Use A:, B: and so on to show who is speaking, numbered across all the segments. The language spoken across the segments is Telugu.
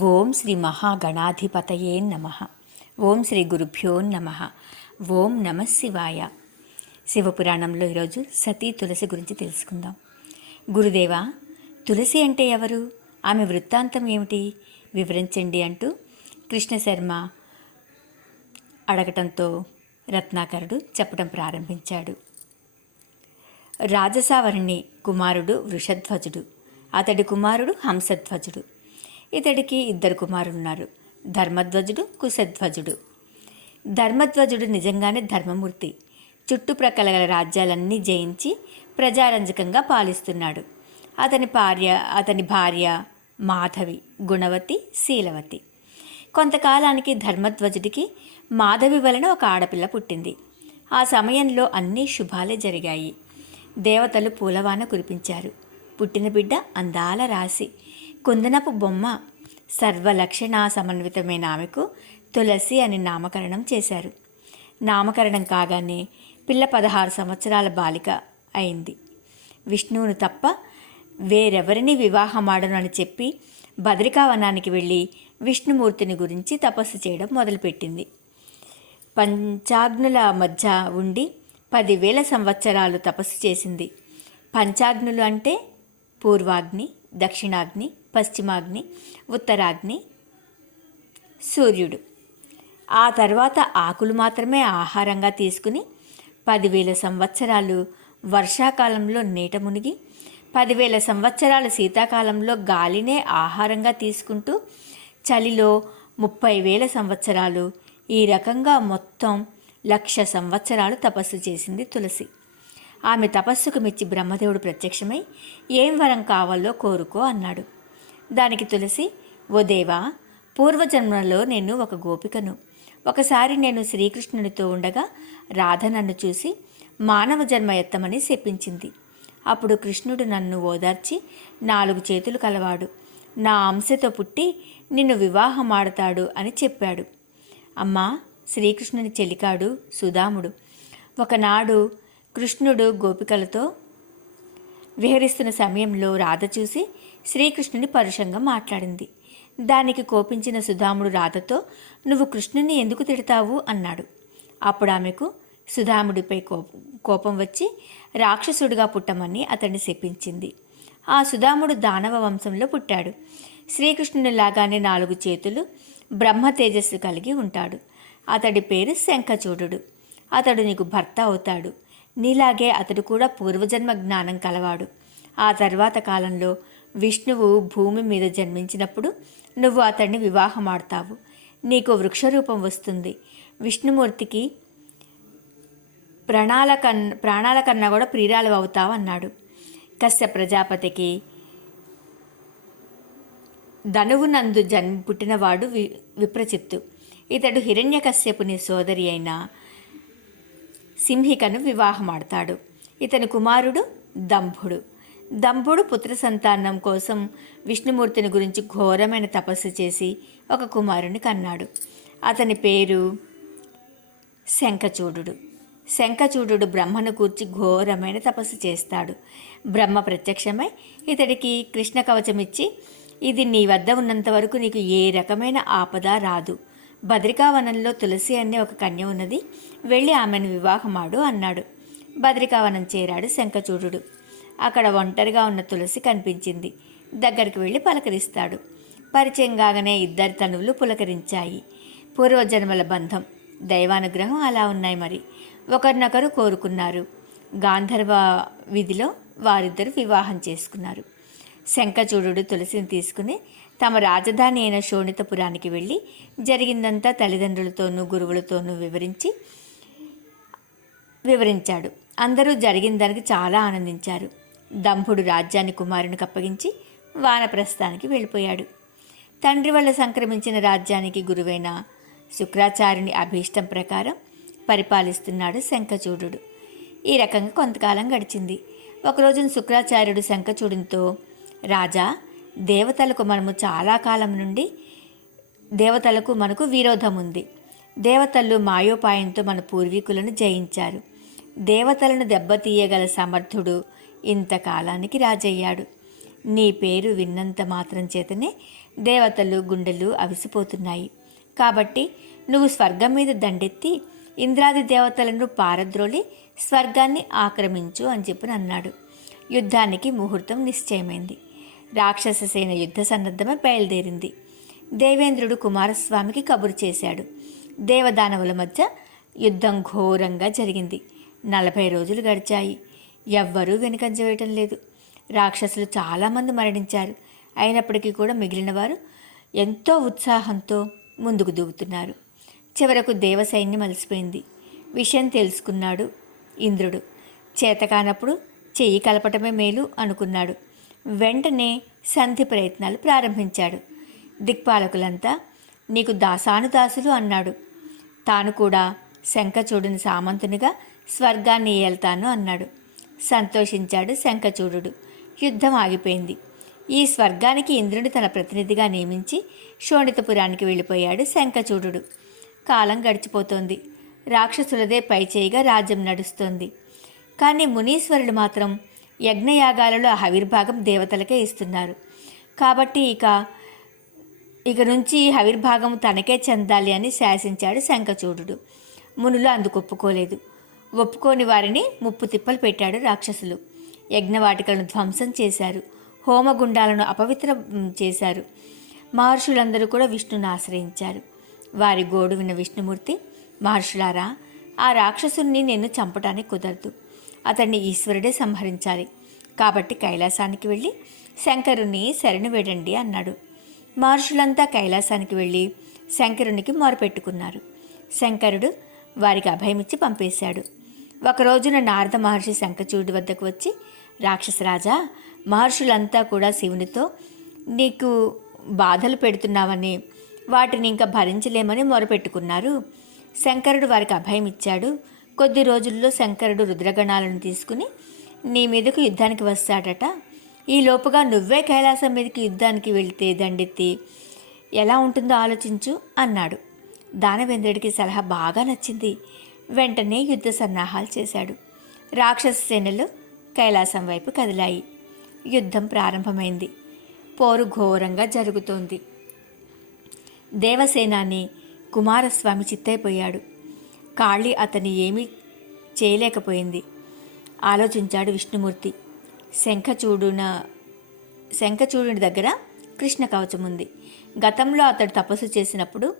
A: ఓం శ్రీ మహాగణాధిపతయే నమ. ఓం శ్రీ గురుభ్యో నమ. ఓం నమ శివాయ. శివపురాణంలో ఈరోజు సతీ తులసి గురించి తెలుసుకుందాం. గురుదేవా తులసి అంటే ఎవరు? ఆమె వృత్తాంతం ఏమిటి? వివరించండి అంటూ కృష్ణశర్మ అడగటంతో రత్నాకరుడు చెప్పడం ప్రారంభించాడు. రాజసావరణి కుమారుడు వృషధ్వజుడు. అతడి కుమారుడు హంసధ్వజుడు. ఇతడికి ఇద్దరు కుమారులున్నారు. ధర్మధ్వజుడు కుశధ్వజుడు. ధర్మధ్వజుడు నిజంగానే ధర్మమూర్తి. చుట్టుప్రక్కల గల రాజ్యాలన్నీ జయించి ప్రజారంజకంగా పాలిస్తున్నాడు. అతని భార్య అతని భార్య మాధవి గుణవతి శీలవతి. కొంతకాలానికి ధర్మధ్వజుడికి మాధవి వలన ఒక ఆడపిల్ల పుట్టింది. ఆ సమయంలో అన్ని శుభాలే జరిగాయి. దేవతలు పూలవాన కురిపించారు. పుట్టిన బిడ్డ అందాల రాశి. కుందనపు బొమ్మ సర్వలక్షణ సమన్వితమైన ఆమెకు తులసి అని నామకరణం చేశారు. నామకరణం కాగానే పిల్ల పదహారు సంవత్సరాల బాలిక అయింది. విష్ణువును తప్ప వేరెవరిని వివాహమాడను అని చెప్పి బద్రికావనానికి వెళ్ళి విష్ణుమూర్తిని గురించి తపస్సు చేయడం మొదలుపెట్టింది. పంచాగ్నుల మధ్య ఉండి పదివేల సంవత్సరాలు తపస్సు చేసింది. పంచాగ్నులు అంటే పూర్వాగ్ని దక్షిణాగ్ని పశ్చిమాగ్ని ఉత్తరాగ్ని సూర్యుడు. ఆ తర్వాత ఆకులు మాత్రమే ఆహారంగా తీసుకుని పదివేల సంవత్సరాలు వర్షాకాలంలో నీట మునిగి పదివేల సంవత్సరాల శీతాకాలంలో గాలినే ఆహారంగా తీసుకుంటూ చలిలో ముప్పై వేల సంవత్సరాలు ఈ రకంగా మొత్తం లక్ష సంవత్సరాలు తపస్సు చేసింది తులసి. ఆమె తపస్సుకు మెచ్చి బ్రహ్మదేవుడు ప్రత్యక్షమై ఏం వరం కావాలో కోరుకో అన్నాడు. దానికి తులసి ఓ దేవా పూర్వజన్మలో నేను ఒక గోపికను. ఒకసారి నేను శ్రీకృష్ణునితో ఉండగా రాధ నన్ను చూసి మానవ జన్మ ఎత్తమని శపించింది. అప్పుడు కృష్ణుడు నన్ను ఓదార్చి నాలుగు చేతులు కలవాడు. నా అంశతో పుట్టి నిన్ను వివాహమాడతాడు అని చెప్పాడు. అమ్మా శ్రీకృష్ణుని చెలికాడు సుధాముడు. ఒకనాడు కృష్ణుడు గోపికలతో విహరిస్తున్న సమయంలో రాధ చూసి శ్రీకృష్ణుని పరుషంగా మాట్లాడింది. దానికి కోపించిన సుధాముడు రాధతో నువ్వు కృష్ణుని ఎందుకు తిడతావు? అన్నాడు. అప్పుడు ఆమెకు సుధాముడిపై కోపం వచ్చి రాక్షసుడిగా పుట్టమని అతన్ని శపించింది. ఆ సుధాముడు దానవ వంశంలో పుట్టాడు. శ్రీకృష్ణుని లాగానే నాలుగు చేతులు బ్రహ్మ తేజస్సు కలిగి ఉంటాడు. అతడి పేరు శంఖచూడు అతడు నీకు భర్త అవుతాడు. నీలాగే అతడు కూడా పూర్వజన్మ జ్ఞానం కలవాడు. ఆ తర్వాత కాలంలో విష్ణువు భూమి మీద జన్మించినప్పుడు నువ్వు అతన్ని వివాహమాడతావు. నీకు వృక్షరూపం వస్తుంది. విష్ణుమూర్తికి ప్రాణాల కన్ ప్రాణాల కన్నా కూడా ప్రియురాలు అవుతావు అన్నాడు. కశ్య ప్రజాపతికి ధనువునందు జన్మ పుట్టినవాడు వి విప్రచిత్తు. ఇతడు హిరణ్యకశ్యపుని సోదరి అయిన సింహికను వివాహమాడతాడు. ఇతని కుమారుడు దంభుడు. దంపుడు పుత్ర సంతానం కోసం విష్ణుమూర్తిని గురించి ఘోరమైన తపస్సు చేసి ఒక కుమారుని కన్నాడు. అతని పేరు శంఖచూడు శంఖచూడు బ్రహ్మను కూర్చి ఘోరమైన తపస్సు చేస్తాడు. బ్రహ్మ ప్రత్యక్షమై ఇతడికి కృష్ణ కవచమిచ్చి ఇది నీ వద్ద ఉన్నంత వరకు నీకు ఏ రకమైన ఆపద రాదు. బద్రికావనంలో తులసి అనే ఒక కన్య ఉన్నది. వెళ్ళి ఆమెను వివాహమాడు అన్నాడు. బద్రికావనం చేరాడు శంఖచూడు అక్కడ ఒంటరిగా ఉన్న తులసి కనిపించింది. దగ్గరికి వెళ్ళి పలకరిస్తాడు. పరిచయం కాగానే ఇద్దరి తనువులు పులకరించాయి. పూర్వజన్మల బంధం దైవానుగ్రహం అలా ఉన్నాయి మరి. ఒకరినొకరు కోరుకున్నారు. గాంధర్వ విధిలో వారిద్దరు వివాహం చేసుకున్నారు. శంఖచూడు తులసిని తీసుకుని తమ రాజధాని అయిన శోణితపురానికి వెళ్ళి జరిగిందంతా తల్లిదండ్రులతోనూ గురువులతోనూ వివరించి వివరించాడు. అందరూ జరిగిన దానికి చాలా ఆనందించారు. దంభుడు రాజ్యాన్ని కుమారునికి అప్పగించి వానప్రస్థానికి వెళ్ళిపోయాడు. తండ్రి వల్ల సంక్రమించిన రాజ్యానికి గురువైన శుక్రాచార్యుని అభీష్టం ప్రకారం పరిపాలిస్తున్నాడు శంఖచూడు ఈ రకంగా కొంతకాలం గడిచింది. ఒకరోజున శుక్రాచార్యుడు శంఖచూడునితో రాజా దేవతలకు మనము చాలా కాలం నుండి దేవతలకు మనకు విరోధం ఉంది దేవతలు మాయోపాయంతో మన పూర్వీకులను జయించారు. దేవతలను దెబ్బతీయగల సమర్థుడు ఇంతకాలానికి రాజయ్యాడు. నీ పేరు విన్నంత మాత్రం చేతనే దేవతలు గుండెలు అవిసిపోతున్నాయి. కాబట్టి నువ్వు స్వర్గం మీద దండెత్తి ఇంద్రాది దేవతలను పారద్రోలి స్వర్గాన్ని ఆక్రమించు అని చెప్పి అన్నాడు. యుద్ధానికి ముహూర్తం నిశ్చయమైంది. రాక్షస సేన యుద్ధ సన్నద్ధమై బయలుదేరింది. దేవేంద్రుడు కుమారస్వామికి కబురు చేశాడు. దేవదానవుల మధ్య యుద్ధం ఘోరంగా జరిగింది. నలభై రోజులు గడిచాయి. ఎవ్వరూ వెనుకంజ వేయటం లేదు. రాక్షసులు చాలామంది మరణించారు. అయినప్పటికీ కూడా మిగిలిన వారు ఎంతో ఉత్సాహంతో ముందుకు దూకుతున్నారు. చివరకు దేవసైన్యం అలసిపోయింది. విషయం తెలుసుకున్నాడు ఇంద్రుడు. చేతకానప్పుడు చెయ్యి కలపటమే మేలు అనుకున్నాడు. వెంటనే సంధి ప్రయత్నాలు ప్రారంభించాడు. దిక్పాలకులంతా నీకు దాసానుదాసులు అన్నాడు. తాను కూడా శంఖచూడుని సామంతునిగా స్వర్గాన్ని ఏల్తాను అన్నాడు. సంతోషించాడు శంఖచూడు యుద్ధం ఆగిపోయింది. ఈ స్వర్గానికి ఇంద్రుడు తన ప్రతినిధిగా నియమించి శోణితపురానికి వెళ్ళిపోయాడు శంఖచూడు కాలం గడిచిపోతోంది. రాక్షసులదే పైచేయిగా రాజ్యం నడుస్తోంది. కానీ మునీశ్వరులు మాత్రం యజ్ఞయాగాలలో హవిర్భాగం దేవతలకే ఇస్తున్నారు. కాబట్టి ఇక ఇక నుంచి హవిర్భాగం తనకే చెందాలి అని శాసించాడు శంఖచూడు మునులు అందుకు ఒప్పుకోలేదు. ఒప్పుకోని వారిని ముప్పు తిప్పలు పెట్టాడు రాక్షసులు. యజ్ఞవాటికలను ధ్వంసం చేశారు. హోమగుండాలను అపవిత్రం చేశారు. మహర్షులందరూ కూడా విష్ణుని ఆశ్రయించారు. వారి గోడు విన్న విష్ణుమూర్తి మహర్షులారా ఆ రాక్షసుని నేను చంపటానికి కుదరదు. అతన్ని ఈశ్వరుడే సంహరించాలి. కాబట్టి కైలాసానికి వెళ్ళి శంకరుని శరణు వేడండి అన్నాడు. మహర్షులంతా కైలాసానికి వెళ్ళి శంకరునికి మొరపెట్టుకున్నారు. శంకరుడు వారికి అభయమిచ్చి పంపేశాడు. ఒకరోజున నారద మహర్షి శంఖచూడి వద్దకు వచ్చి రాక్షసరాజా మహర్షులంతా కూడా శివునితో నీకు బాధలు పెడుతున్నావని వాటిని ఇంకా భరించలేమని మొరపెట్టుకున్నారు. శంకరుడు వారికి అభయం ఇచ్చాడు. కొద్ది రోజుల్లో శంకరుడు రుద్రగణాలను తీసుకుని నీ మీదకు యుద్ధానికి వస్తాడట. ఈ లోపుగా నువ్వే కైలాసం మీదకి యుద్ధానికి వెళితే దండెత్తి ఎలా ఉంటుందో ఆలోచించు అన్నాడు. దానవేంద్రుడికి సలహా బాగా నచ్చింది. వెంటనే యుద్ధ సన్నాహాలు చేశాడు. రాక్షస సేనలు కైలాసం వైపు కదిలాయి. యుద్ధం ప్రారంభమైంది. పోరు ఘోరంగా జరుగుతోంది. దేవసేనాని కుమారస్వామి చిత్తైపోయాడు. కాళి అతని ఏమీ చేయలేకపోయింది. ఆలోచించాడు విష్ణుమూర్తి. శంఖచూడున శంఖచూడుని దగ్గర కృష్ణ కవచం ఉంది గతంలో అతడు తపస్సు చేసినప్పుడు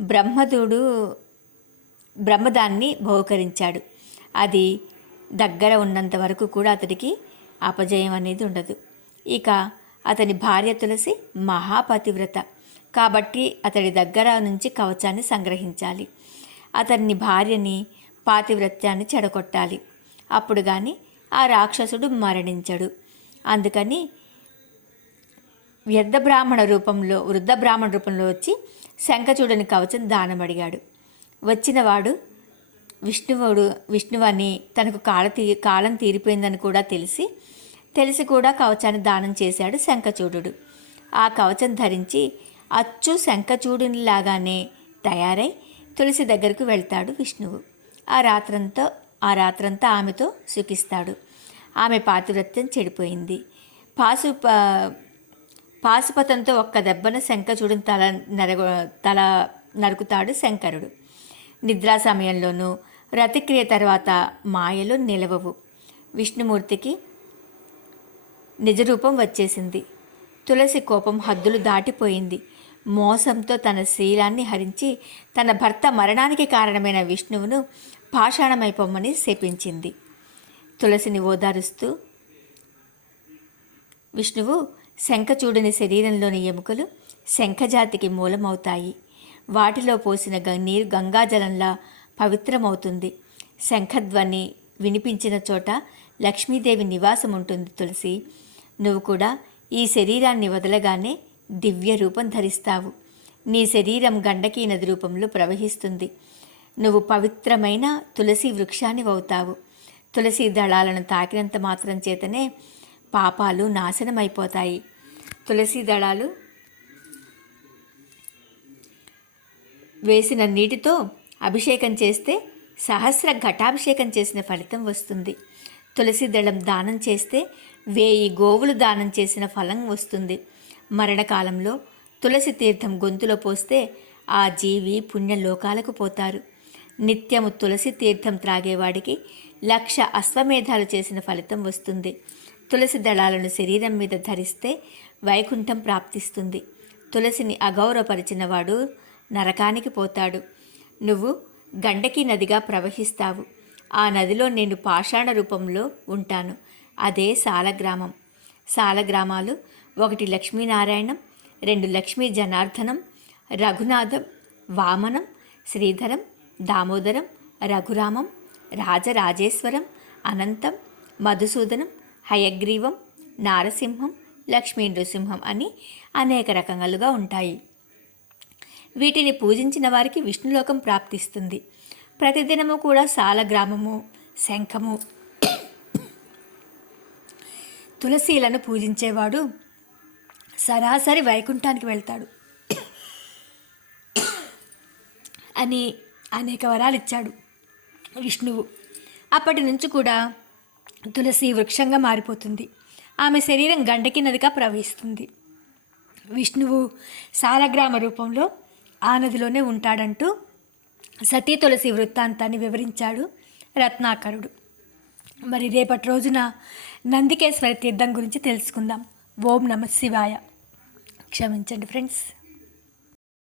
A: బ్రహ్మదుడు బ్రహ్మదాన్ని బహుకరించాడు. అది దగ్గర ఉన్నంత వరకు కూడా అతడికి అపజయం అనేది ఉండదు. ఇక అతని భార్య తులసి మహాపతివ్రత. కాబట్టి అతడి దగ్గర నుంచి కవచాన్ని సంగ్రహించాలి. అతన్ని భార్యని పాతివ్రత్యాన్ని చెడగొట్టాలి. అప్పుడు కానీ ఆ రాక్షసుడు మరణించడు. అందుకని వ్యర్థ బ్రాహ్మణ రూపంలో వృద్ధ బ్రాహ్మణ రూపంలో వచ్చి శంఖచూడని కవచం దానమడిగాడు. వచ్చినవాడు విష్ణువుడు విష్ణువని తనకు కాల తీ కాలం తీరిపోయిందని కూడా తెలిసి తెలిసి కూడా కవచాన్ని దానం చేశాడు శంఖచూడు ఆ కవచం ధరించి అచ్చు శంఖచూడునిలాగానే తయారై తులసి దగ్గరకు వెళ్తాడు విష్ణువు. ఆ రాత్రంతో ఆ రాత్రంతా ఆమెతో సుఖిస్తాడు. ఆమె పాతివ్రత్యం చెడిపోయింది. పాసు పాశుపతంతో ఒక్క దెబ్బన శంఖచూడుని తల నరగ తల నరుకుతాడు శంకరుడు. నిద్రా సమయంలోనూ రతిక్రియ తర్వాత మాయలు నిలవవు. విష్ణుమూర్తికి నిజరూపం వచ్చేసింది. తులసి కోపం హద్దులు దాటిపోయింది. మోసంతో తన శీలాన్ని హరించి తన భర్త మరణానికి కారణమైన విష్ణువును పాషాణమైపోమని శపించింది. తులసిని ఓదారుస్తూ విష్ణువు శంఖచూడని శరీరంలోని ఎముకలు శంఖజాతికి మూలమవుతాయి. వాటిలో పోసిన నీరు గంగాజలంలా పవిత్రమవుతుంది. శంఖధ్వని వినిపించిన చోట లక్ష్మీదేవి నివాసం ఉంటుంది తులసి. నువ్వు కూడా ఈ శరీరాన్ని వదలగానే దివ్య రూపం ధరిస్తావు. నీ శరీరం గండకీ నది రూపంలో ప్రవహిస్తుంది. నువ్వు పవిత్రమైన తులసి వృక్షాన్ని అవుతావు తులసి దళాలను తాకినంత మాత్రం చేతనే పాపాలు నాశనమైపోతాయి. తులసి దళాలు వేసిన నీటితో అభిషేకం చేస్తే సహస్ర ఘటాభిషేకం చేసిన ఫలితం వస్తుంది. తులసి దళం దానం చేస్తే వేయి గోవులు దానం చేసిన ఫలం వస్తుంది. మరణకాలంలో తులసి తీర్థం గొంతులో పోస్తే ఆ జీవి పుణ్యలోకాలకు పోతారు. నిత్యము తులసి తీర్థం త్రాగేవాడికి లక్ష అశ్వమేధాలు చేసిన ఫలితం వస్తుంది. తులసి దళాలను శరీరం మీద ధరిస్తే వైకుంఠం ప్రాప్తిస్తుంది. తులసిని అగౌరవపరిచిన వాడు నరకానికి పోతాడు. నువ్వు గండకి నదిగా ప్రవహిస్తావు. ఆ నదిలో నేను పాషాణ రూపంలో ఉంటాను. అదే సాలగ్రామం. సాలగ్రామాలు ఒకటి లక్ష్మీనారాయణం రెండు లక్ష్మీ జనార్దనం రఘునాథం వామనం శ్రీధరం దామోదరం రఘురామం రాజరాజేశ్వరం అనంతం మధుసూదనం హయగ్రీవం నారసింహం లక్ష్మీ నృసింహం అని అనేక రకాలుగా ఉంటాయి. వీటిని పూజించిన వారికి విష్ణులోకం ప్రాప్తిస్తుంది. ప్రతిదినము కూడా సాలగ్రామము శంఖము తులసీలను పూజించేవాడు సరాసరి వైకుంఠానికి వెళ్తాడు. అని అనేక వరాలు ఇచ్చాడు విష్ణువు. అప్పటి నుంచి కూడా తులసి వృక్షంగా మారిపోతుంది. ఆమె శరీరం గండకి నదిగా ప్రవహిస్తుంది. విష్ణువు సాలగ్రామ రూపంలో ఆ నదిలోనే ఉంటాడంటూ సతీ తులసి వృత్తాంతాన్ని వివరించాడు రత్నాకరుడు. మరి రేపటి రోజున నందికేశ్వర తీర్థం గురించి తెలుసుకుందాం. ఓం నమ శివాయ. క్షమించండి ఫ్రెండ్స్.